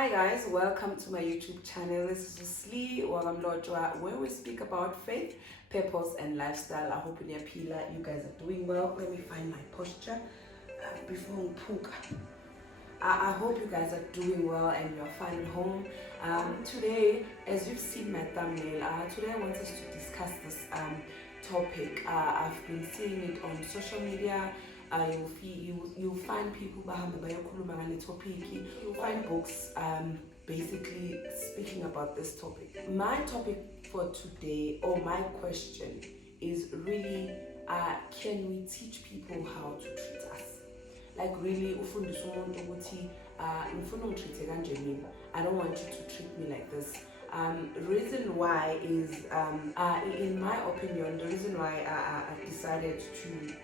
Hi guys, welcome to my YouTube channel. This is Slee or Mlotshwa, where we speak about faith, purpose and lifestyle. I hope you guys are doing well. Let me find my posture before we poke. I hope you guys are doing well and you're fine at home. Today, as you've seen my thumbnail, today I want us to discuss this topic. I've been seeing it on social media. You'll find people topic. You'll find books basically speaking about this topic. My topic for today, or my question, is really can we teach people how to treat us? Like really, I don't want you to treat me like this. Reason why is, in my opinion, the reason why I decided to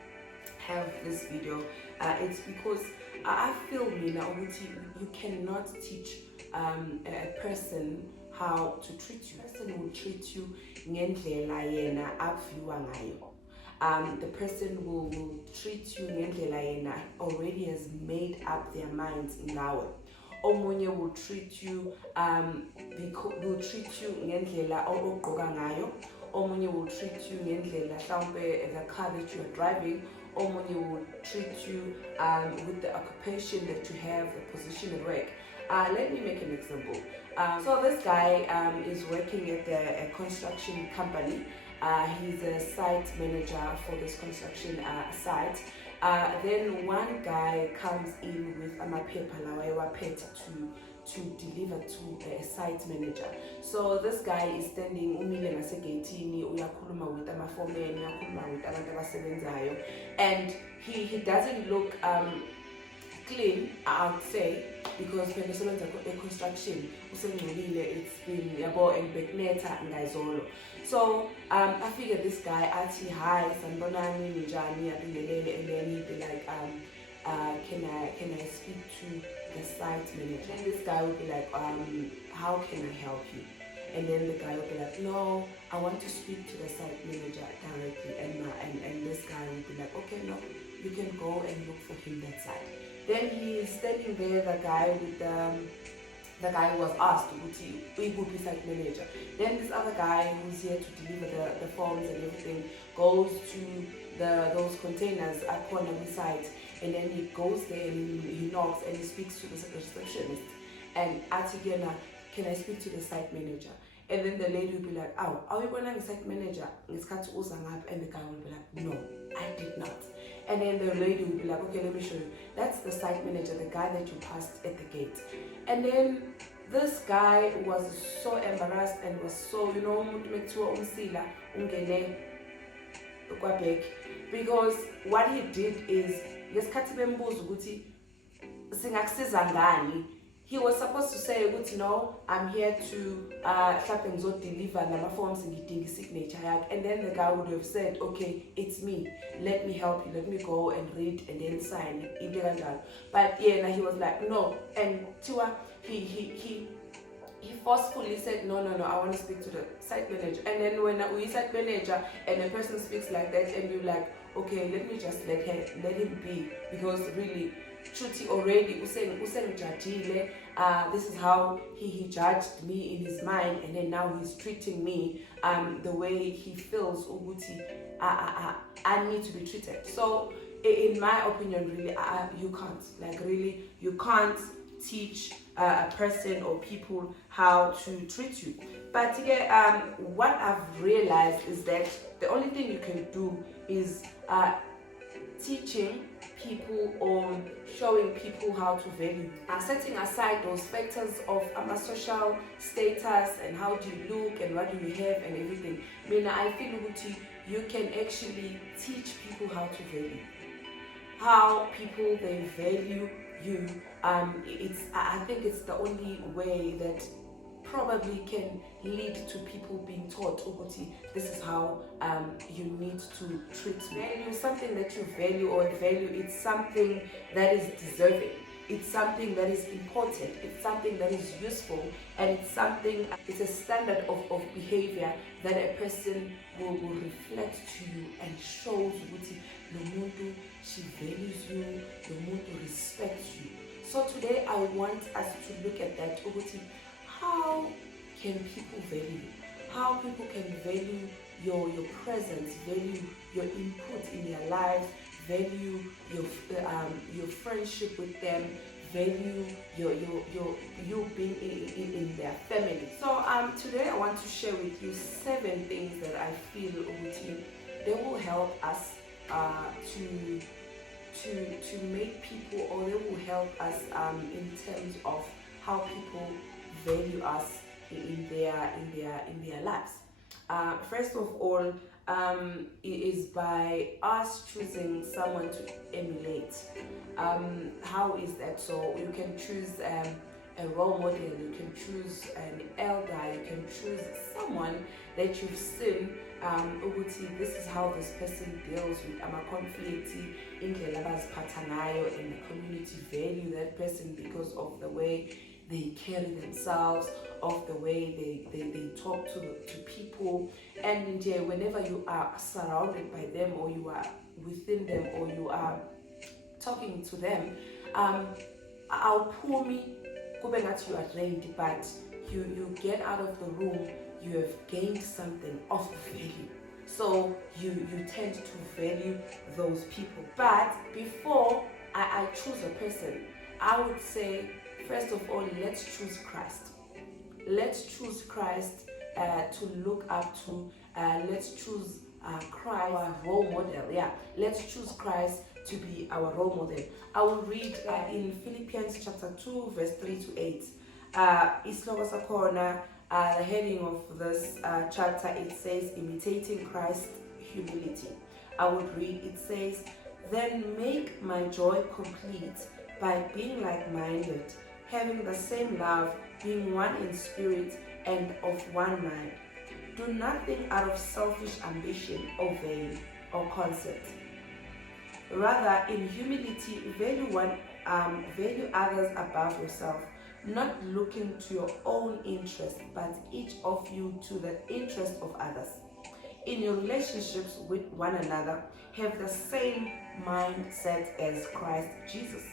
have this video, it's because I feel you cannot teach a person how to treat you. A person will treat you ngendlela yena aviwa ngayo. The person will treat you ngendlela yena already has made up their minds ngawe. Omunye will treat you ngendlela ogqoka ngayo. Omunye will treat you ngendlela mhlawumbe the car that you are driving. Omunye will treat you with the occupation that you have, the position at work. Let me make an example. So this guy is working at a construction company. He's a site manager for this construction site. Then one guy comes in with amaphepha lawa pet to deliver to a site manager. So this guy is standing umile ngasegatini uyakhuluma with amaforeman, uyakhuluma with abantu abasebenzayo, and he doesn't look clean, I would say, because when the construction it's been yabo and bekneta ngayizolo. So I figured this guy ati hi sanibonani ninjani abingelele, and then he'd be like can I speak to the site manager? And this guy would be like, how can I help you? And then the guy would be like, no, I want to speak to the site manager directly. And this guy would be like, okay, no, you can go and look for him that side. Then he is standing there, the guy who was asked to be site manager. Then this other guy who's here to deliver the forms and everything goes to those containers up on the site, and then he goes there and he knocks and he speaks to the receptionist and Atigena, can I speak to the site manager? And then the lady will be like, oh, are we going to site manager? And the guy will be like, no, I did not. And then the lady will be like, okay, let me show you. That's the site manager, the guy that you passed at the gate. And then this guy was so embarrassed and was so, because what he did is, he was supposed to say, no, I'm here to deliver the forms and signature. And then the guy would have said, okay, it's me. Let me help you. Let me go and read and then sign. But yeah, he was like, no. And Tiwa, he forcefully said, no, I want to speak to the site manager. And then when we site manager and a person speaks like that, and you're like, okay, let me just let him be, because really, Chuti already this is how he judged me in his mind, and then now he's treating me the way he feels I need to be treated. So in my opinion, really, you can't teach a person or people how to treat you. But what I've realized is that the only thing you can do is teaching people or showing people how to value. Setting aside those factors of social status and how do you look and what do you have and everything, I feel you can actually teach people how to value. How people they value you. I think it's the only way that probably can lead to people being taught, this is how you need to treat me. Value, something that you value or value, it's something that is deserving. It's something that is important. It's something that is useful, and it's a standard of behavior that a person will reflect to you and shows the muntu, she values you, the muntu respects you. So today I want us to look at that. How can people value you? How people can value your presence, value your input in their lives, value your friendship with them, value your you being in their family. So today I want to share with you 7 things that I feel they will help us to make people, or they will help us in terms of how people value us in their lives. First of all, it is by us choosing someone to emulate. How is that? So you can choose a role model, you can choose an elder, you can choose someone that you've seen. This is how this person deals with conflict indlela abaziphatha ngayo, and the community value that person because of the way they carry themselves, of the way they talk to people. And whenever you are surrounded by them, or you are within them, or you are talking to them, I'll pull me kube ngathi you are drained, but you get out of the room, you have gained something of value. So you tend to value those people. But before I choose a person, I would say, first of all, let's choose Christ. Let's choose Christ to look up to. Let's choose Christ, our role model. Yeah, let's choose Christ to be our role model. I will read in Philippians chapter 2, verse 3 to 8. Isihloko sakhona, the heading of this chapter, it says, imitating Christ's humility. I would read, it says, then make my joy complete by being like-minded, having the same love, being one in spirit and of one mind. Do nothing out of selfish ambition or vain or conceit. Rather, in humility, value others above yourself, not looking to your own interest, but each of you to the interest of others. In your relationships with one another, have the same mindset as Christ Jesus,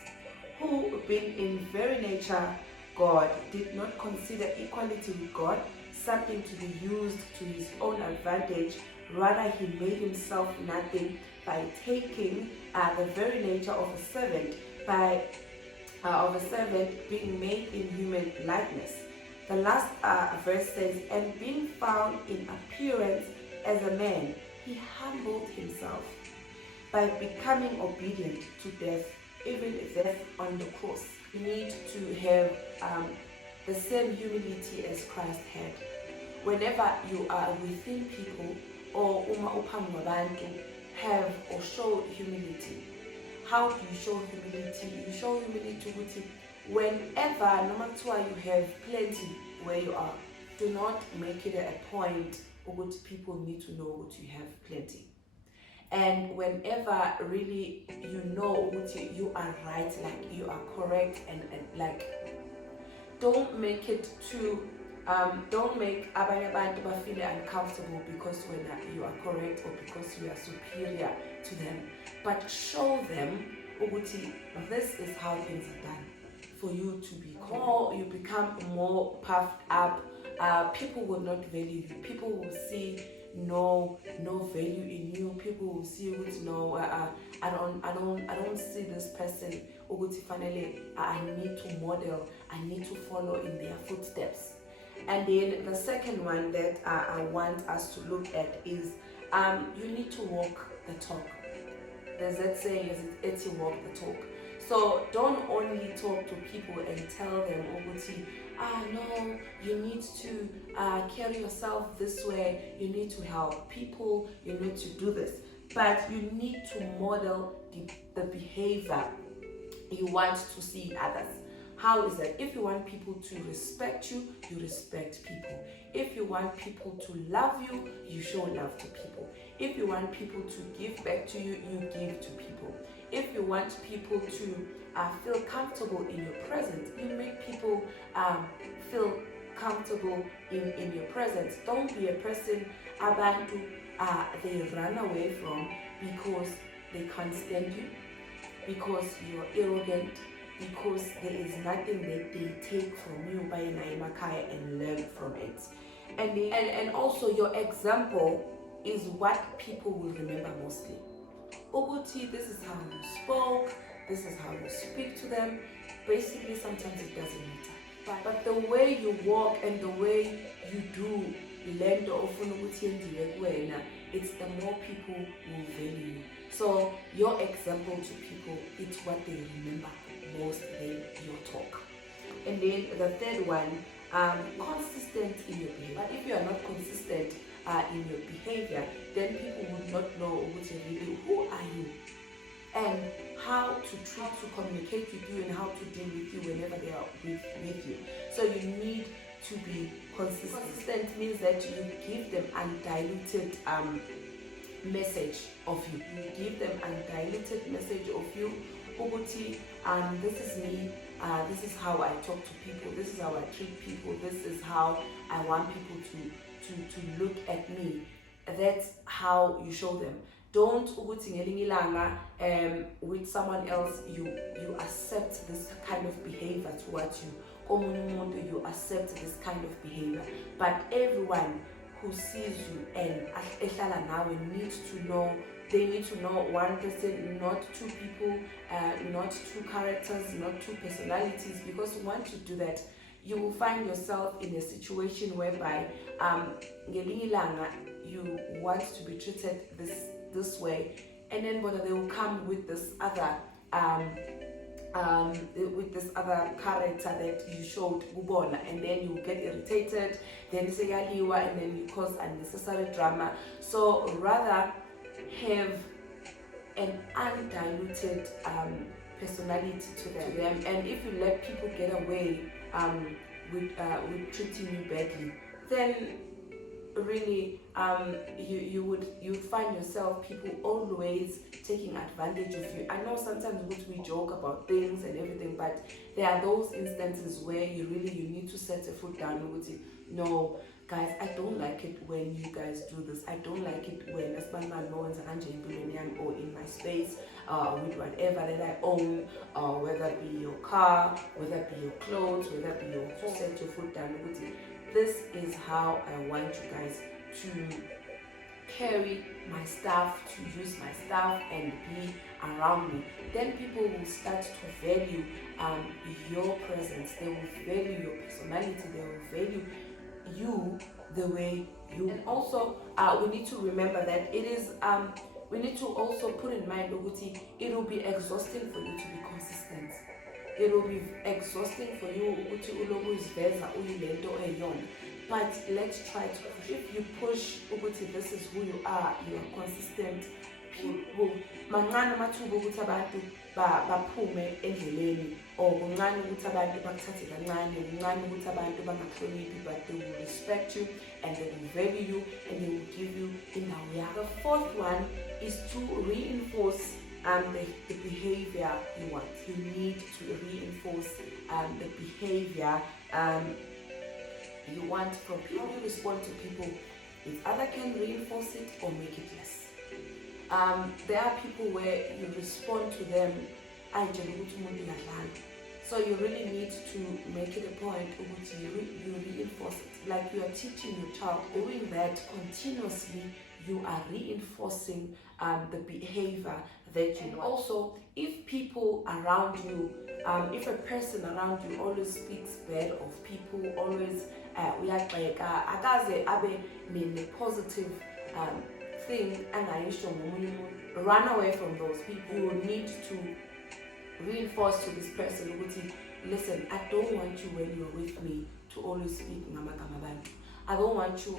who, being in very nature God, did not consider equality with God something to be used to his own advantage. Rather, he made himself nothing by taking the very nature of a servant, being made in human likeness. The last verse says, and being found in appearance as a man, he humbled himself by becoming obedient to death, even death on the cross. You need to have the same humility as Christ had. Whenever you are within people, or uma uphambi kwabantu, have or show humility. How do you show humility? You show humility with it whenever, no matter what, you have plenty where you are. Do not make it a point what people need to know what you have plenty. And whenever really you know what you are right, like you are correct, and like don't make it too don't make abanye abantu feel uncomfortable because when you are correct or because you are superior to them, but show them ukuthi this is how things are done for you to be more. You become more puffed up, people will not value you. People will see no value in you. People will see ukuthi no, I don't see this person ukuthi finally I need to model, I need to follow in their footsteps. And then the second one that I want us to look at is you need to walk the talk. There's that saying, is it's walk the talk. So don't only talk to people and tell them, no, you need to carry yourself this way, you need to help people, you need to do this. But you need to model the behavior you want to see in others. How is that? If you want people to respect you, you respect people. If you want people to love you, you show love to people. If you want people to give back to you, you give to people. If you want people to feel comfortable in your presence, you make people feel comfortable in your presence. Don't be a person abantu they run away from because they can't stand you, because you're arrogant, because there is nothing that they take from you by Naimakaya and learn from it. And also your example is what people will remember mostly. Oguti, this is how you spoke, this is how you speak to them. Basically, sometimes it doesn't matter. But the way you walk and the way you do, it's the more people will value you. So your example to people, it's what they remember most than your talk. And then the third one, consistent in your behavior. But if you are not consistent in your behavior, then people will not know really who are you and how to treat, to communicate with you, and how to deal with you whenever they are with you. So you need to be consistent. Consistent means that you give them undiluted message of you. You give them undiluted message of you. Uguti, this is me. This is how I talk to people. This is how I treat people. This is how I want people to look at me. That's how you show them. Don't with someone else you accept this kind of behavior towards you. You accept this kind of behavior. But everyone who sees you and needs to know, they need to know one person, not two people, not two characters, not two personalities, because once you do that, you will find yourself in a situation whereby you want to be treated this way, and then whether they will come with this other character that you showed Bubona, and then you get irritated, then say Yaliwa, and then you cause unnecessary drama. So rather have an undiluted personality to them. And if you let people get away with treating you badly, then really you would find yourself people always taking advantage of you. I know sometimes we joke about things and everything, but there are those instances where you need to set a foot down and say, no guys, I don't like it when you guys do this. I don't like it when or in my space, with whatever that I own, whether it be your car, whether it be your clothes, whether it be your set your foot down. This is how I want you guys to carry my stuff, to use my stuff and be around me. Then people will start to value your presence. They will value your personality. They will value you the way you. And also, we need to remember that it is. We need to also put in mind, Oguti, it will be exhausting for you to be consistent. It will be exhausting for you, but let's try to push. If you push, this is who you are consistent. People, mancane amathuba ukuthi abantu baphume endleleni, or kuncane ukuthi abantu bakuthathe kancane, kuncane ukuthi abantu bangakuhloniphi, but they will respect you and they will value you and they will give you indawo yakho. The fourth one is to reinforce the behavior you want. You need to reinforce the behavior you want from people. How you respond to people is either can reinforce it or make it less. There are people where you respond to them, so you really need to make it a point you reinforce it. Like you are teaching your child, doing that continuously, you are reinforcing the behavior that you want. Also, if people around you, if a person around you always speaks bad of people, always positive thing, run away from those people. You need to reinforce to this person, listen, I don't want you when you're with me to always speak ngamagama. I don't want you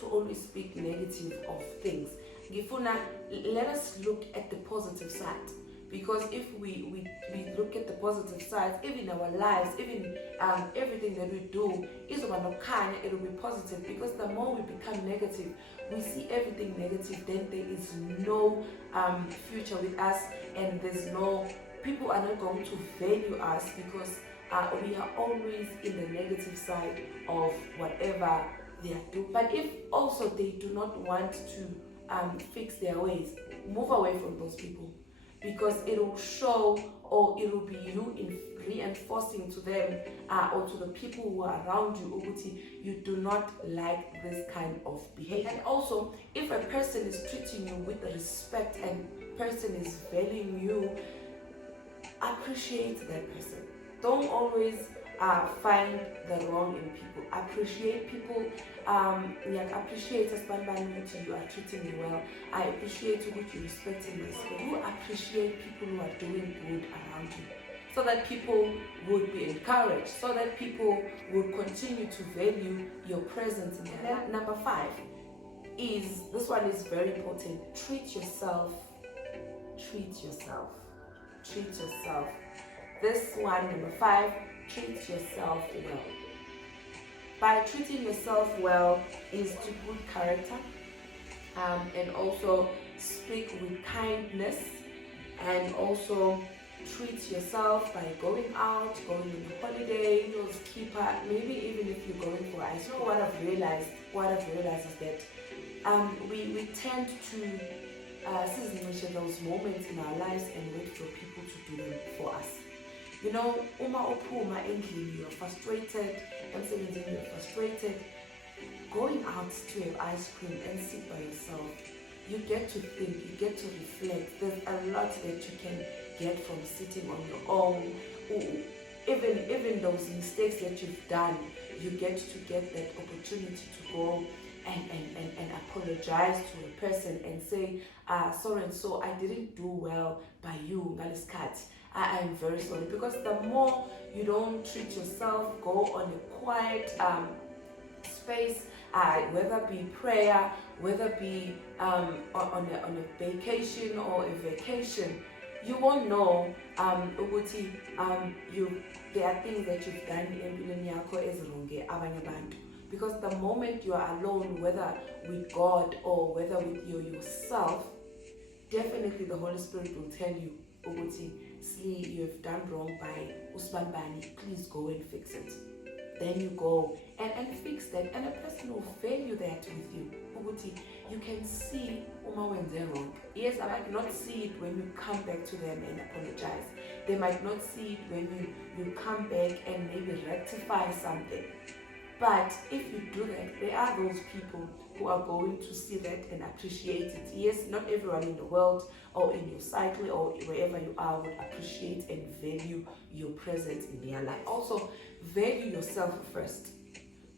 to always speak negative of things. Let us look at the positive side, because if we look at the positive side, even our lives, even everything that we do, it will be positive. Because the more we become negative, we see everything negative, then there is no future with us, and people are not going to value us, because we are always in the negative side of whatever they are doing. But if also they do not want to fix their ways, move away from those people, because it will show, or it will be you in reinforcing to them or to the people who are around you ukuthi you do not like this kind of behavior. And also, if a person is treating you with respect and person is valuing you, appreciate that person. Don't always find the wrong in people. Appreciate people. Appreciate as you are treating me well. I appreciate you that you respecting me. You appreciate people who are doing good around you, so that people would be encouraged, so that people would continue to value your presence in their life. Number 5 is, this one is very important, treat yourself. Treat yourself. Treat yourself. This one, number 5, treat yourself well. By treating yourself well is to good character, and also speak with kindness, and also treat yourself by going out, going on a holiday, keeper, maybe even if you're going for ice cream. What I've realized is that we tend to seize those moments in our lives and wait for people to do them for us. You know, uma ophuma endlini, you're frustrated, emsebenzini you're frustrated, going out to have ice cream and sit by yourself, you get to think, you get to reflect. There's a lot that you can get from sitting on your own. Even those mistakes that you've done, you get to get that opportunity to go and apologize to a person and say, so and so, I didn't do well by you, Ngaliskat. I am very sorry. Because the more you don't treat yourself, go on a quiet space, whether be prayer, whether be on a vacation or a vacation, you won't know there are things that you've done empilweni yakho ezilunge abanye abantu. Because the moment you are alone, whether with God or whether with yourself, definitely the Holy Spirit will tell you, Slee, you have done wrong by Usman Bani, please go and fix it. Then you go and fix that, and a person will value that with you. You can see Uma when they're wrong. Yes, I might not see it when you come back to them and apologize. They might not see it when you come back and maybe rectify something. But if you do that, there are those people who are going to see that and appreciate it. Yes, not everyone in the world or in your cycle or wherever you are would appreciate and value your presence in their life. Also, value yourself first.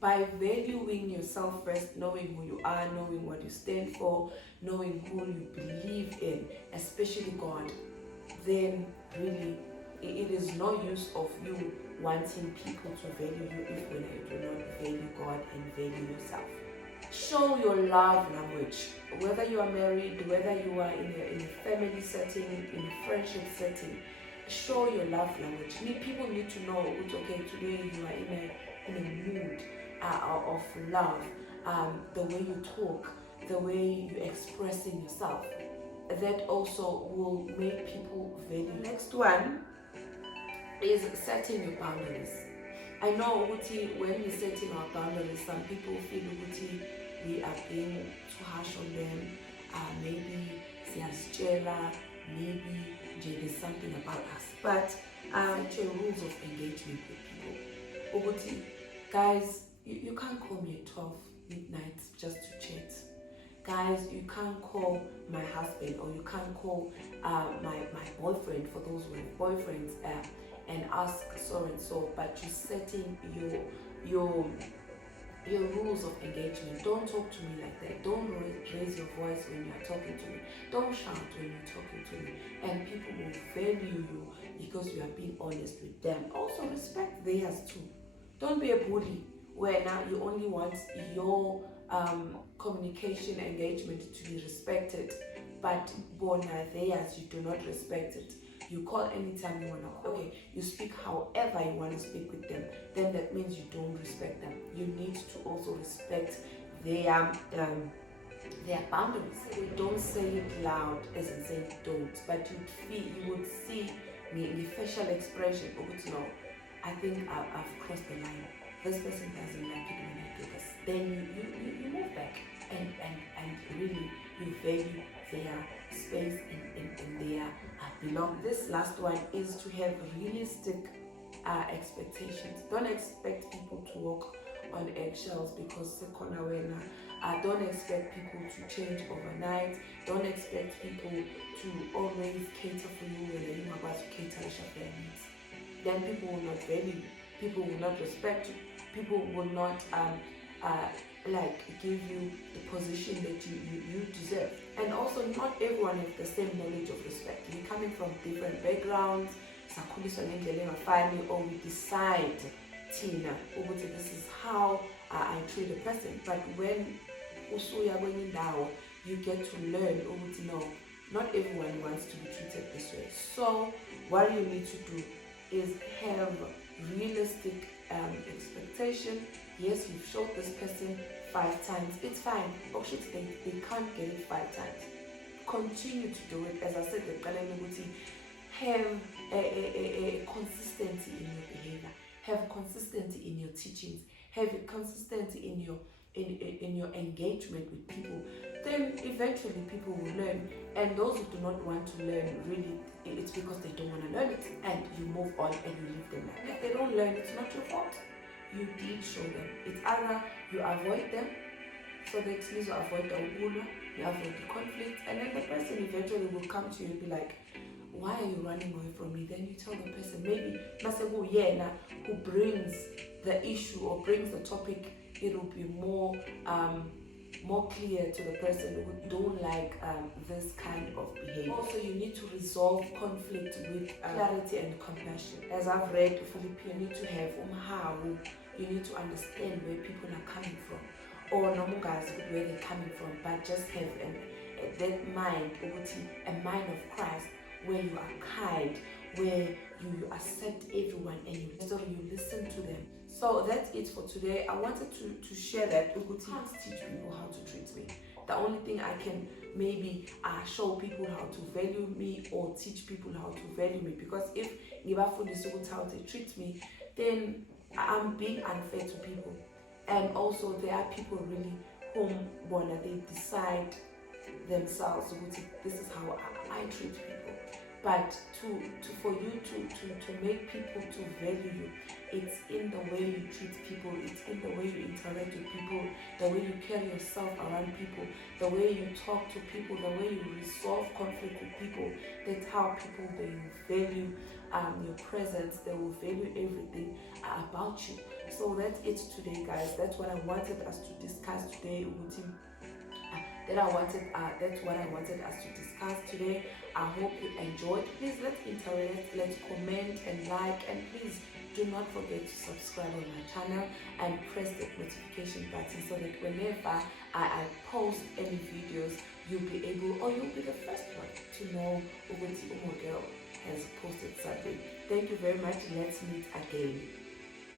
By valuing yourself first, knowing who you are, knowing what you stand for, knowing who you believe in, especially God, then really it is no use of you wanting people to value you if when you do not value God and value yourself. Show your love language. Whether you are married, whether you are in a family setting, in a friendship setting, show your love language. People need to know, okay, today you are in a mood of love. The way you talk, the way you're expressing yourself, that also will make people value. Next one is setting your boundaries. I know when we're setting our boundaries, some people feel we are being too harsh on them. Maybe maybe there's something about us. But set your rules of engagement with people. Guys, you can't call me at 12 midnight just to chat. Guys, you can't call my husband, or you can't call my boyfriend, for those who have boyfriends, and ask so and so. But you're setting your rules of engagement. Don't talk to me like that. Don't raise your voice when you're talking to me. Don't shout when you're talking to me. And people will value you because you are being honest with them. Also, respect theirs too. Don't be a bully where now you only want your communication engagement to be respected, but bona theirs you do not respect it. You call anytime you want to call. Okay, you speak however you want to speak with them. Then that means you don't respect them. You need to also respect their boundaries. You don't say it loud, as in saying don't, but you would see the facial expression. No, I think I've crossed the line. This person doesn't like it when I do this. Then you move back and really you value their space and their belong. This last one is to have realistic expectations. Don't expect people to walk on eggshells because don't expect people to change overnight. Don't expect people to always cater for you when you're about to cater their needs. Then people will not value, people will not respect you, people will not give you the position that you deserve. And also, not everyone has the same knowledge of respect. We're coming from different backgrounds, or we decide, Tina, this is how I treat a person. But when you get to learn, no, not everyone wants to be treated this way. So what you need to do is have realistic expectation. Yes, you've showed this person 5 times, it's fine. They can't get it 5 times. Continue to do it. As I said, have a consistency in your behavior, have consistency in your teachings, have consistency in your engagement with people. Then eventually people will learn. And those who do not want to learn, really, it's because they don't want to learn it, and you move on and you leave them. If they don't learn, it's not your fault. You did show them. It's either you avoid them, so that at least you avoid the ugula, you avoid the conflict, and then the person eventually will come to you and be like, why are you running away from me? Then you tell the person, maybe Masebu Yena, who brings the issue or brings the topic, it will be more clear to the person who don't like this kind of behavior. Also, you need to resolve conflict with clarity and compassion. As I've read, Philippi, you need to have you need to understand where people are coming from, or normal guys where they're coming from, but just have that mind, a mind of Christ, where you are kind, where you accept everyone and you listen to them. So that's it for today. I wanted to share that you can't teach people how to treat me. The only thing I can maybe show people how to value me, or teach people how to value me, because if how they treat me, then I'm being unfair to people. And also there are people really whom they decide themselves, this is how I treat people. But for you to make people to value you, it's in the way you treat people, it's in the way you interact with people, the way you carry yourself around people, the way you talk to people, the way you resolve conflict with people. That's how people, they will value your presence, they will value everything about you. So that's it today, guys. That's what I wanted us to discuss today. That's what I wanted us to discuss today. I hope you enjoyed. Please let's interact, let's comment and like, and please do not forget to subscribe on my channel and press the notification button so that whenever I post any videos, you'll be the first one to know when Umo Girl has posted something. Thank you very much. Let's meet again.